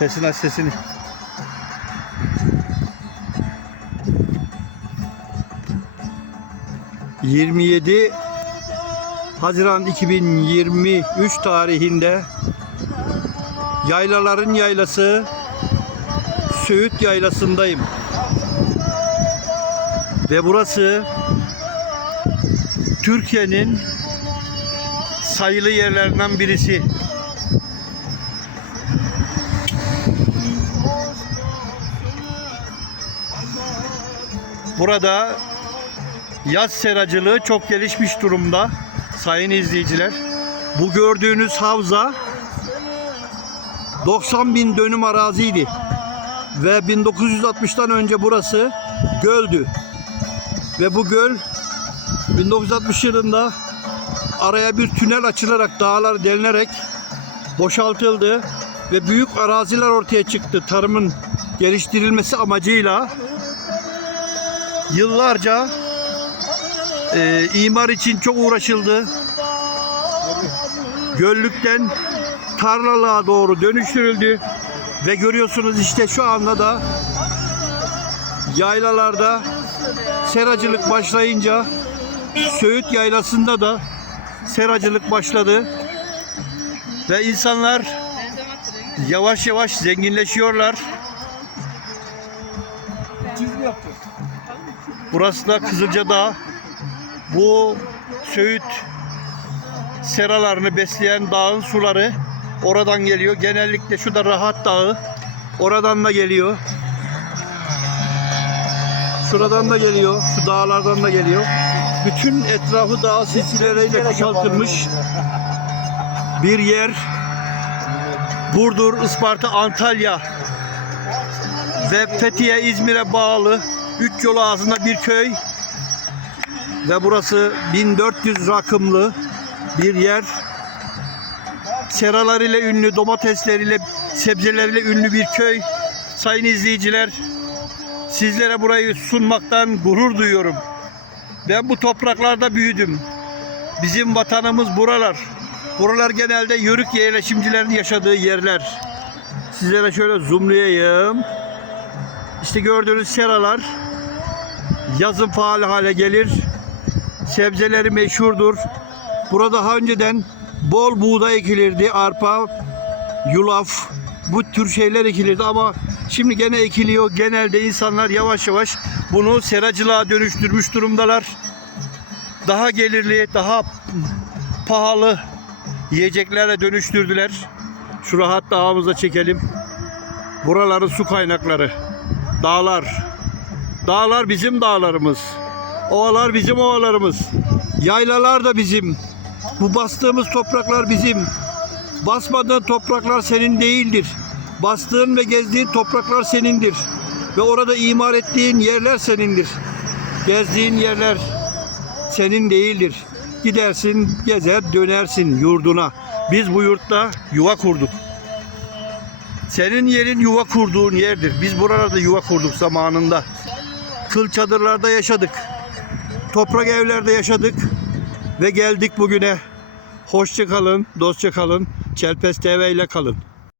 Sesini aç sesini. ...27 Haziran 2023 tarihinde... ...yaylaların yaylası... ...Söğüt yaylasındayım. Ve burası... ...Türkiye'nin... ...sayılı yerlerinden birisi. Burada yaz seracılığı çok gelişmiş durumda sayın izleyiciler. Bu gördüğünüz havza 90 bin dönüm araziydi. Ve 1960'tan önce burası göldü. Ve bu göl 1960 yılında araya bir tünel açılarak dağlar delinerek boşaltıldı ve büyük araziler ortaya çıktı tarımın geliştirilmesi amacıyla yıllarca e, imar için çok uğraşıldı. Göllükten tarlalığa doğru dönüştürüldü ve görüyorsunuz işte şu anda da yaylalarda seracılık başlayınca Söğüt yaylasında da seracılık başladı ve insanlar yavaş yavaş zenginleşiyorlar. Burası da Kızılcadağ. Bu Söğüt seralarını besleyen dağın suları oradan geliyor. Genellikle şu da Rahat Dağı. Oradan da geliyor. Şuradan da geliyor. Şu dağlardan da geliyor. Bütün etrafı dağ silsileleriyle kuşatılmış bir yer. Burdur, Isparta, Antalya ve Fethiye, İzmir'e bağlı üç yol ağzında bir köy ve burası 1400 rakımlı bir yer. Seralarıyla ünlü, domatesleriyle, sebzeleriyle ünlü bir köy. Sayın izleyiciler, sizlere burayı sunmaktan gurur duyuyorum. Ben bu topraklarda büyüdüm. Bizim vatanımız buralar. Buralar genelde yörük yerleşimcilerin yaşadığı yerler. Sizlere şöyle zoomlayayım. İşte gördüğünüz seralar yazın faal hale gelir. Sebzeleri meşhurdur. Burada daha önceden bol buğday ekilirdi. Arpa, yulaf, bu tür şeyler ekilirdi ama şimdi gene ekiliyor. Genelde insanlar yavaş yavaş bunu seracılığa dönüştürmüş durumdalar. Daha gelirli, daha pahalı yiyeceklere dönüştürdüler. Şu rahat dağımıza çekelim. Buraların su kaynakları. Dağlar. Dağlar bizim dağlarımız. Ovalar bizim ovalarımız. Yaylalar da bizim. Bu bastığımız topraklar bizim. Basmadığın topraklar senin değildir. Bastığın ve gezdiğin topraklar senindir. Ve orada imar ettiğin yerler senindir. Gezdiğin yerler senin değildir. Gidersin, gezer, dönersin yurduna. Biz bu yurtta yuva kurduk. Senin yerin yuva kurduğun yerdir. Biz buralarda yuva kurduk zamanında. Kıl çadırlarda yaşadık. Toprak evlerde yaşadık. Ve geldik bugüne. Hoşça kalın, dostça kalın. Çelpes TV ile kalın.